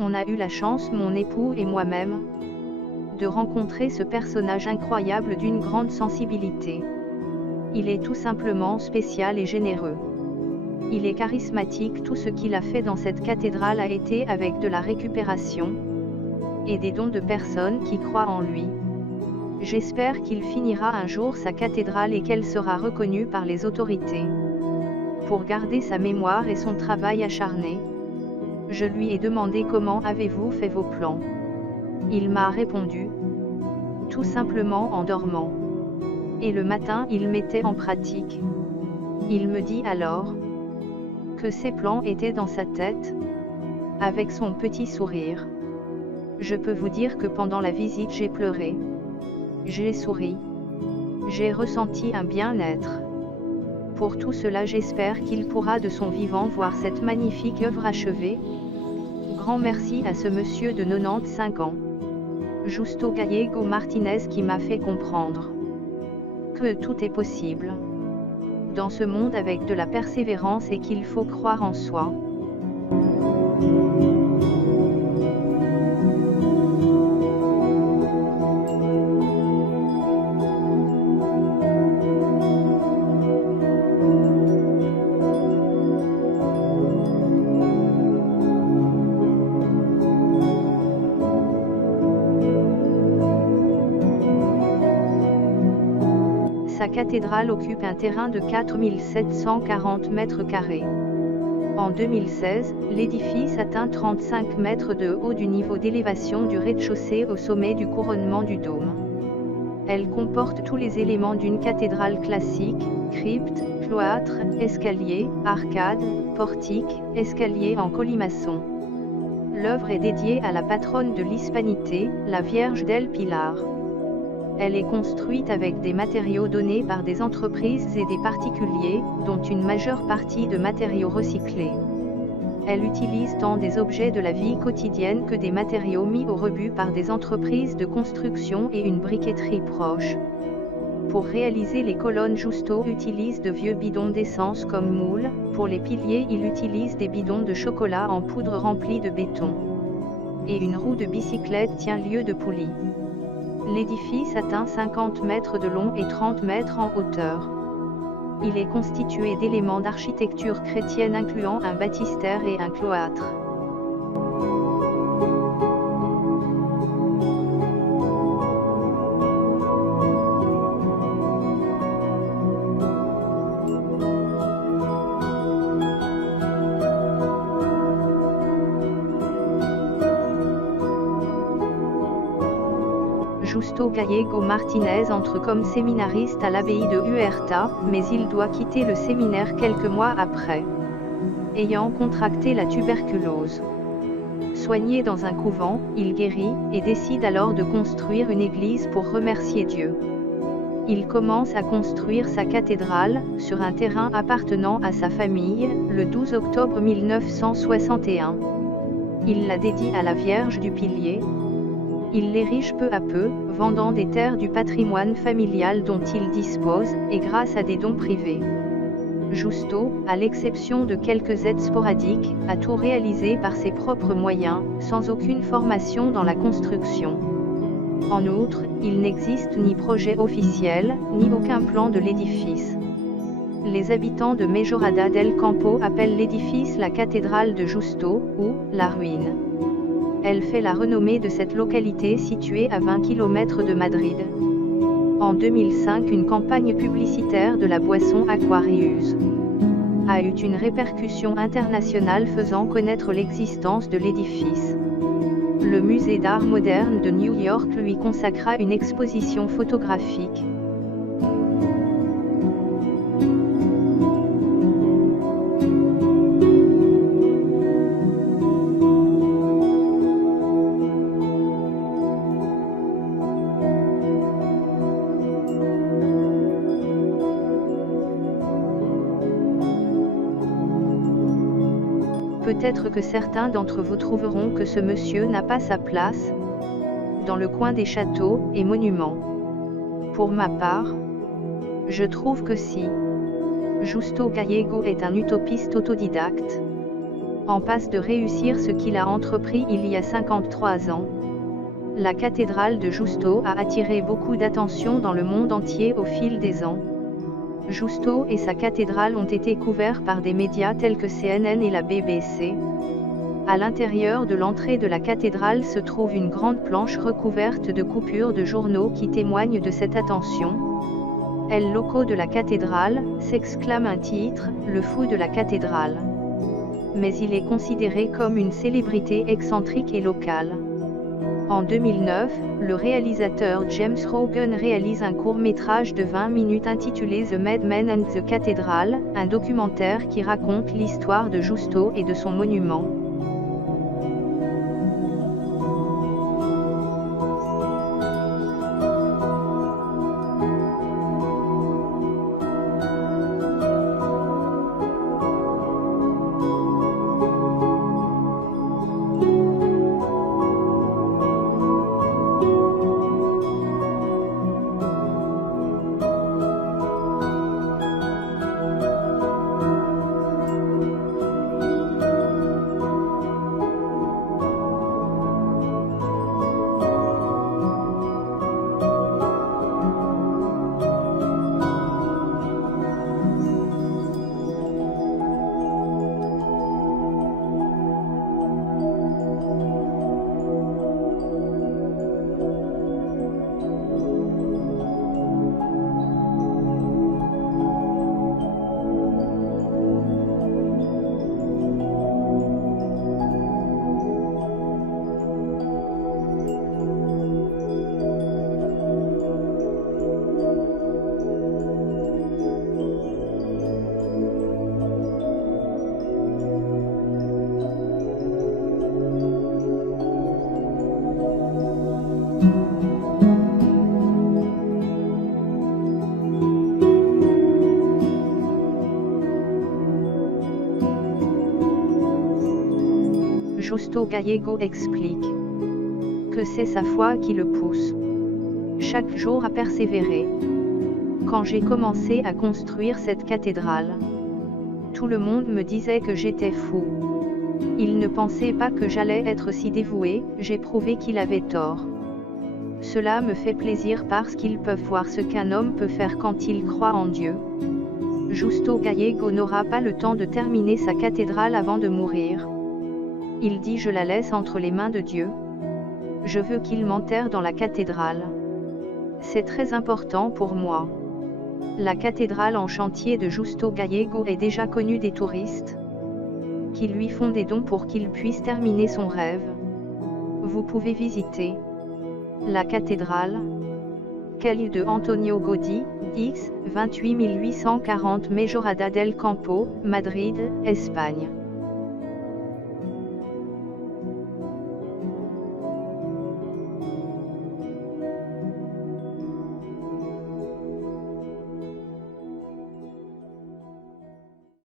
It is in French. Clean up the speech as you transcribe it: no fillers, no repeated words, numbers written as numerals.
On a eu la chance, mon époux et moi-même, de rencontrer ce personnage incroyable d'une grande sensibilité. Il est tout simplement spécial et généreux. Il est charismatique, tout ce qu'il a fait dans cette cathédrale a été avec de la récupération et des dons de personnes qui croient en lui. J'espère qu'il finira un jour sa cathédrale et qu'elle sera reconnue par les autorités. Pour garder sa mémoire et son travail acharné, je lui ai demandé comment avez-vous fait vos plans. Il m'a répondu, tout simplement en dormant. Et le matin il mettait en pratique. Il me dit alors que ses plans étaient dans sa tête, avec son petit sourire. Je peux vous dire que pendant la visite j'ai pleuré, j'ai souri, j'ai ressenti un bien-être. Pour tout cela j'espère qu'il pourra de son vivant voir cette magnifique œuvre achevée. Grand merci à ce monsieur de 95 ans, Justo Gallego Martinez, qui m'a fait comprendre que tout est possible dans ce monde avec de la persévérance et qu'il faut croire en soi. Sa cathédrale occupe un terrain de 4740 mètres carrés. En 2016, l'édifice atteint 35 mètres de haut du niveau d'élévation du rez-de-chaussée au sommet du couronnement du dôme. Elle comporte tous les éléments d'une cathédrale classique: crypte, cloître, escalier, arcade, portique, escalier en colimaçon. L'œuvre est dédiée à la patronne de l'Hispanité, la Vierge del Pilar. Elle est construite avec des matériaux donnés par des entreprises et des particuliers, dont une majeure partie de matériaux recyclés. Elle utilise tant des objets de la vie quotidienne que des matériaux mis au rebut par des entreprises de construction et une briqueterie proche. Pour réaliser les colonnes, Justo utilise de vieux bidons d'essence comme moule. Pour les piliers, il utilise des bidons de chocolat en poudre remplis de béton. Et une roue de bicyclette tient lieu de poulie. L'édifice atteint 50 mètres de long et 30 mètres en hauteur. Il est constitué d'éléments d'architecture chrétienne incluant un baptistère et un cloître. Justo Gallego Martinez entre comme séminariste à l'abbaye de Huerta, mais il doit quitter le séminaire quelques mois après, ayant contracté la tuberculose. Soigné dans un couvent, il guérit, et décide alors de construire une église pour remercier Dieu. Il commence à construire sa cathédrale, sur un terrain appartenant à sa famille, le 12 octobre 1961. Il la dédie à la Vierge du Pilier. Il l'érige peu à peu, vendant des terres du patrimoine familial dont il dispose, et grâce à des dons privés. Justo, à l'exception de quelques aides sporadiques, a tout réalisé par ses propres moyens, sans aucune formation dans la construction. En outre, il n'existe ni projet officiel, ni aucun plan de l'édifice. Les habitants de Majorada del Campo appellent l'édifice la cathédrale de Justo, ou la ruine. Elle fait la renommée de cette localité située à 20 km de Madrid. En 2005, une campagne publicitaire de la boisson Aquarius a eu une répercussion internationale, faisant connaître l'existence de l'édifice. Le musée d'art moderne de New York lui consacra une exposition photographique. Peut-être que certains d'entre vous trouveront que ce monsieur n'a pas sa place dans le coin des châteaux et monuments. Pour ma part, je trouve que si. Justo Gallego est un utopiste autodidacte. en passe de réussir ce qu'il a entrepris il y a 53 ans. La cathédrale de Justo a attiré beaucoup d'attention dans le monde entier au fil des ans. Justo et sa cathédrale ont été couverts par des médias tels que CNN et la BBC. À l'intérieur de l'entrée de la cathédrale se trouve une grande planche recouverte de coupures de journaux qui témoignent de cette attention. El loco de la cathédrale, s'exclame un titre, le fou de la cathédrale. Mais il est considéré comme une célébrité excentrique et locale. En 2009, le réalisateur James Rogan réalise un court-métrage de 20 minutes intitulé The Madman and the Cathedral, un documentaire qui raconte l'histoire de Justo et de son monument. Justo Gallego explique que c'est sa foi qui le pousse chaque jour à persévérer. Quand j'ai commencé à construire cette cathédrale, tout le monde me disait que j'étais fou. Il ne pensait pas que j'allais être si dévoué, j'ai prouvé qu'il avait tort. Cela me fait plaisir parce qu'ils peuvent voir ce qu'un homme peut faire quand il croit en Dieu. Justo Gallego n'aura pas le temps de terminer sa cathédrale avant de mourir. Il dit: je la laisse entre les mains de Dieu. Je veux qu'il m'enterre dans la cathédrale. C'est très important pour moi. La cathédrale en chantier de Justo Gallego est déjà connue des touristes, qui lui font des dons pour qu'il puisse terminer son rêve. Vous pouvez visiter la cathédrale. Calle de Antonio Gaudí, X, 28 840 Majorada del Campo, Madrid, Espagne.